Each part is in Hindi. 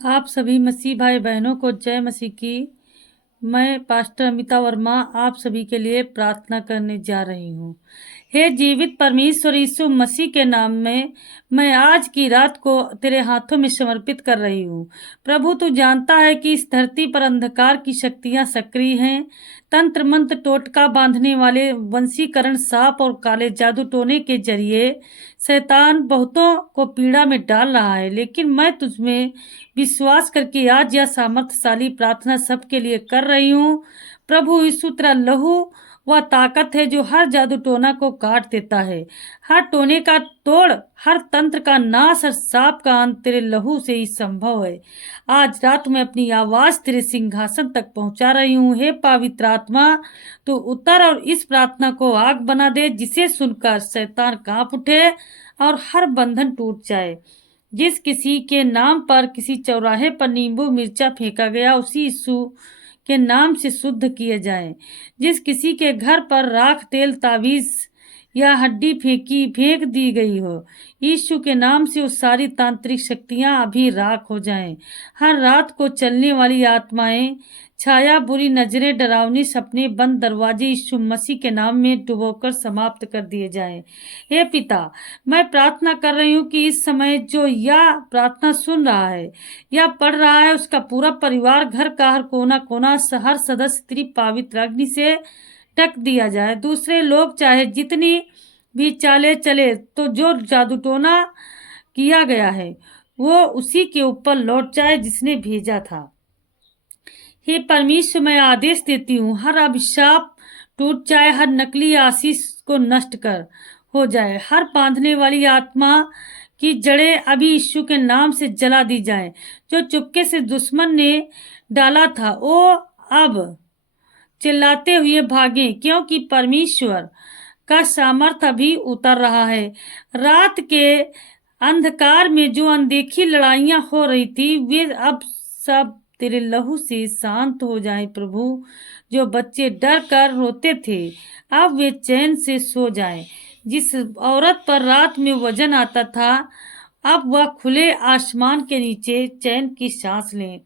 आप सभी मसीह भाई बहनों को जय मसीह की। मैं पास्टर अमिता वर्मा आप सभी के लिए प्रार्थना करने जा रही हूँ। हे जीवित परमेश्वर यीशु मसीह के नाम में मैं आज की रात को तेरे हाथों में समर्पित कर रही हूँ। प्रभु, तू जानता है कि इस धरती पर अंधकार की शक्तियां सक्रिय हैं। तंत्र मंत्र टोटका बांधने वाले वंशीकरण सांप और काले जादू टोने के जरिए शैतान बहुतों को पीड़ा में डाल रहा है, लेकिन मैं तुझमें विश्वास करके आज यह सामर्थ्यशाली प्रार्थना सबके लिए कर रही हूँ। प्रभु यीशु, तेरा लहू वह ताकत है जो हर जादू टोना को काट देता है, हर टोने का तोड़, हर तंत्र का नाश, हर सांप का अंत तेरे लहू से ही संभव है। आज रात में अपनी आवाज तेरे सिंहासन तक पहुंचा रही हूँ। हे पवित्र आत्मा, तू उतर और इस प्रार्थना को आग बना दे, जिसे सुनकर शैतान कांप उठे और हर बंधन टूट जाए। जिस किसी के नाम पर किसी चौराहे पर नींबू मिर्चा फेंका गया, उसी यीशु के नाम से शुद्ध किए जाएं। जिस किसी के घर पर राख, तेल, तावीज या हड्डी फेंक दी गई हो, यीशु के नाम से वो सारी तांत्रिक शक्तियां अभी राख हो जाएं। हर रात को चलने वाली आत्माएं, छाया, बुरी नजरें, डरावनी सपने, बंद दरवाजे यीशु मसीह के नाम में डुबोकर समाप्त कर दिए जाएं। हे पिता, मैं प्रार्थना कर रही हूँ कि इस समय जो यह प्रार्थना सुन रहा है या पढ़ रहा है, उसका पूरा परिवार, घर का हर कोना कोना, हर सदस्य तेरी पवित्र अग्नि से ढक दिया जाए। दूसरे लोग चाहे जितनी भी चाले चले, तो जो जादू टोना किया गया है वो उसी के ऊपर लौट जाए जिसने भेजा था। हे परमेश्वर, मैं आदेश देती हूँ, हर अभिशाप टूट जाए, हर नकली आशीष को नष्ट कर हो जाए, हर बांधने वाली आत्मा की जड़ें अभी यीशु के नाम से जला दी जाए। जो चुपके से दुश्मन ने डाला था वो अब चिल्लाते हुए भागे, क्योंकि परमेश्वर का सामर्थ अभी उतर रहा है। रात के अंधकार में जो अनदेखी लड़ाइयां हो रही थी, वे अब सब तेरे लहू से शांत हो जाएं। प्रभु, जो बच्चे डर कर रोते थे, अब वे चैन से सो जाएं। जिस औरत पर रात में वजन आता था, अब वह खुले आसमान के नीचे चैन की सांस लें।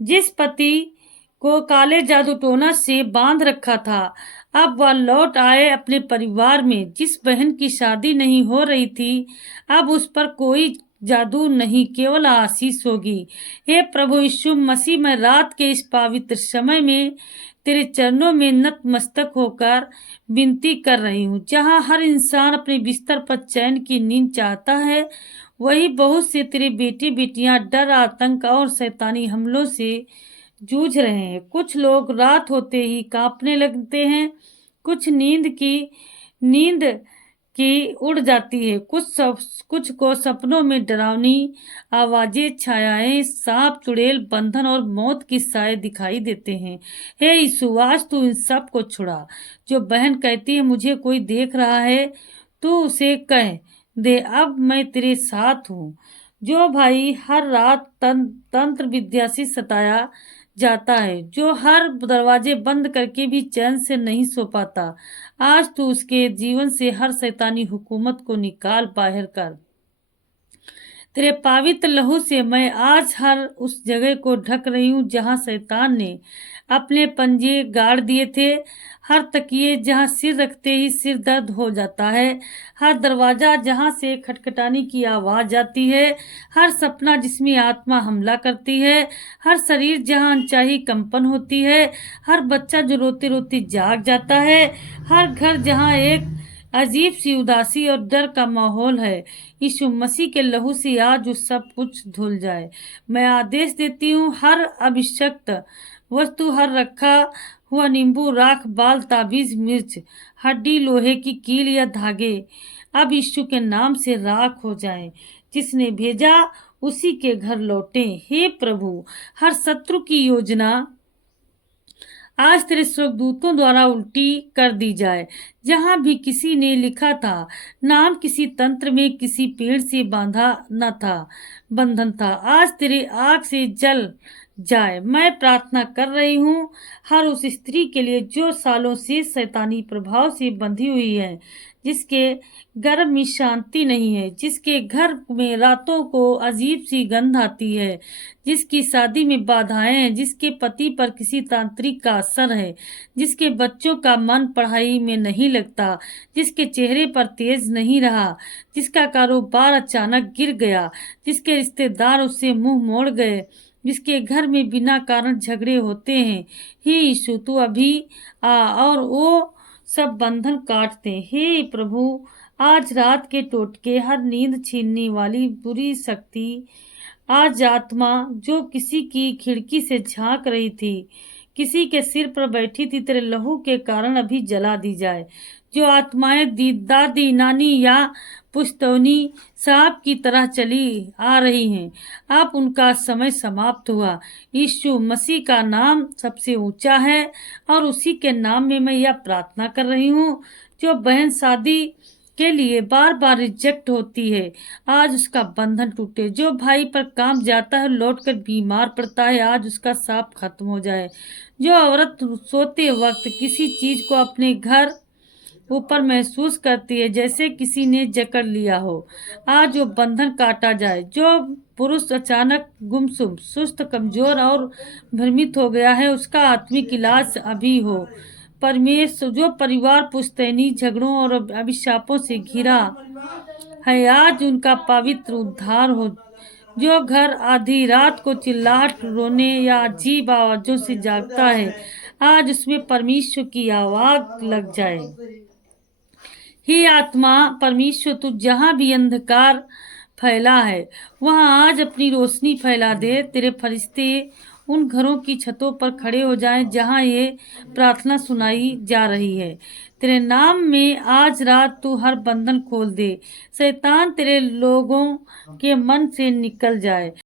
जिस पति को काले जादू टोना से बांध रखा था, अब वह लौट आए अपने परिवार में। जिस बहन की शादी नहीं हो रही थी, अब उस पर कोई जादू नहीं, केवल आशीष होगी। हे प्रभु यीशु मसीह, मैं रात के इस पवित्र समय में तेरे चरणों में नतमस्तक होकर विनती कर रही हूँ। जहाँ हर इंसान अपने बिस्तर पर चैन की नींद चाहता है, वही बहुत से तेरे बेटे बेटियां डर, आतंक और शैतानी हमलों से जूझ रहे हैं। कुछ लोग रात होते ही कांपने लगते हैं, कुछ नींद की उड़ जाती है, कुछ को सपनों में डरावनी आवाजें, छायाएं, सांप, चुड़ैल, बंधन और मौत की साए दिखाई देते हैं। हे यीशु, आज तू इन सब को छुड़ा। जो बहन कहती है मुझे कोई देख रहा है, तू उसे कह दे अब मैं तेरे साथ हूँ। जो भाई हर रात तंत्र विद्या से सताया जाता है, जो हर दरवाजे बंद करके भी चैन से नहीं सो पाता, आज तू उसके जीवन से हर शैतानी हुकूमत को निकाल बाहर कर। तेरे पवित्र लहू से मैं आज हर उस जगह को ढक रही हूँ जहाँ शैतान ने अपने पंजे गाड़ दिए थे। हर तकिए जहाँ सिर रखते ही सिर दर्द हो जाता है, हर दरवाजा जहाँ से खटखटाने की आवाज आती है, हर सपना जिसमें आत्मा हमला करती है, हर शरीर जहाँ अनचाही कंपन होती है, हर बच्चा जो रोते रोते जाग जाता है, हर घर जहाँ एक अजीब सी उदासी और डर का माहौल है, यीशु मसीह के लहू से आज वो सब कुछ धुल जाए। मैं आदेश देती हूँ, हर अभिशक्त वस्तु, हर रखा हुआ नींबू, राख, बाल, ताबीज, मिर्च, हड्डी, लोहे की कील या धागे अब यीशु के नाम से राख हो जाएं। जिसने भेजा उसी के घर लौटे। हे प्रभु, हर शत्रु की योजना आज तेरे स्वर्गदूतों द्वारा उल्टी कर दी जाए। जहाँ भी किसी ने लिखा था नाम, किसी तंत्र में किसी पेड़ से बांधा न था बंधन था, आज तेरे आग से जल जाए। मैं प्रार्थना कर रही हूँ हर उस स्त्री के लिए जो सालों से शैतानी प्रभाव से बंधी हुई है, जिसके घर में शांति नहीं है, जिसके घर में रातों को अजीब सी गंध आती है, जिसकी शादी में बाधाएं हैं, जिसके पति पर किसी तांत्रिक का असर है, जिसके बच्चों का मन पढ़ाई में नहीं लगता, जिसके चेहरे पर तेज नहीं रहा, जिसका कारोबार अचानक गिर गया, जिसके रिश्तेदार उससे मुंह मोड़ गए, जिसके घर में बिना कारण झगड़े होते हैं। हे यीशु, तू अभी आ और वो सब बंधन काट दे। हे प्रभु, आज रात के टोटके, हर नींद छीनने वाली बुरी शक्ति, आज आत्मा जो किसी की खिड़की से झांक रही थी, किसी के सिर पर बैठी थी, तेरे लहू के कारण अभी जला दी जाए। जो आत्माएं दादी नानी या पुश्तौनी सांप की तरह चली आ रही हैं, अब उनका समय समाप्त हुआ। यीशु मसीह का नाम सबसे ऊंचा है और उसी के नाम में मैं यह प्रार्थना कर रही हूँ। जो बहन शादी के लिए बार बार रिजेक्ट होती है, आज उसका बंधन टूटे। जो भाई पर काम जाता है लौटकर बीमार पड़ता है, आज उसका सांप खत्म हो जाए। जो औरत सोते वक्त किसी चीज को अपने घर ऊपर महसूस करती है जैसे किसी ने जकड़ लिया हो, आज वो बंधन काटा जाए। जो पुरुष अचानक गुमसुम, सुस्त, कमजोर और भ्रमित हो गया है, उसका आत्मिक इलाज अभी हो। परमेश्वर, जो परिवार पुश्तैनी झगड़ों और अभिशापों से घिरा है, आज उनका पवित्र उद्धार हो। जो घर आधी रात को चिल्लाहट, रोने या अजीब आवाजों से जागता है, आज उसमें परमेश्वर की आवाज लग जाए। हे आत्मा परमेश्वर, तू जहाँ भी अंधकार फैला है वहाँ आज अपनी रोशनी फैला दे। तेरे फरिश्ते उन घरों की छतों पर खड़े हो जाएं जहाँ ये प्रार्थना सुनाई जा रही है। तेरे नाम में आज रात तू हर बंधन खोल दे। शैतान तेरे लोगों के मन से निकल जाए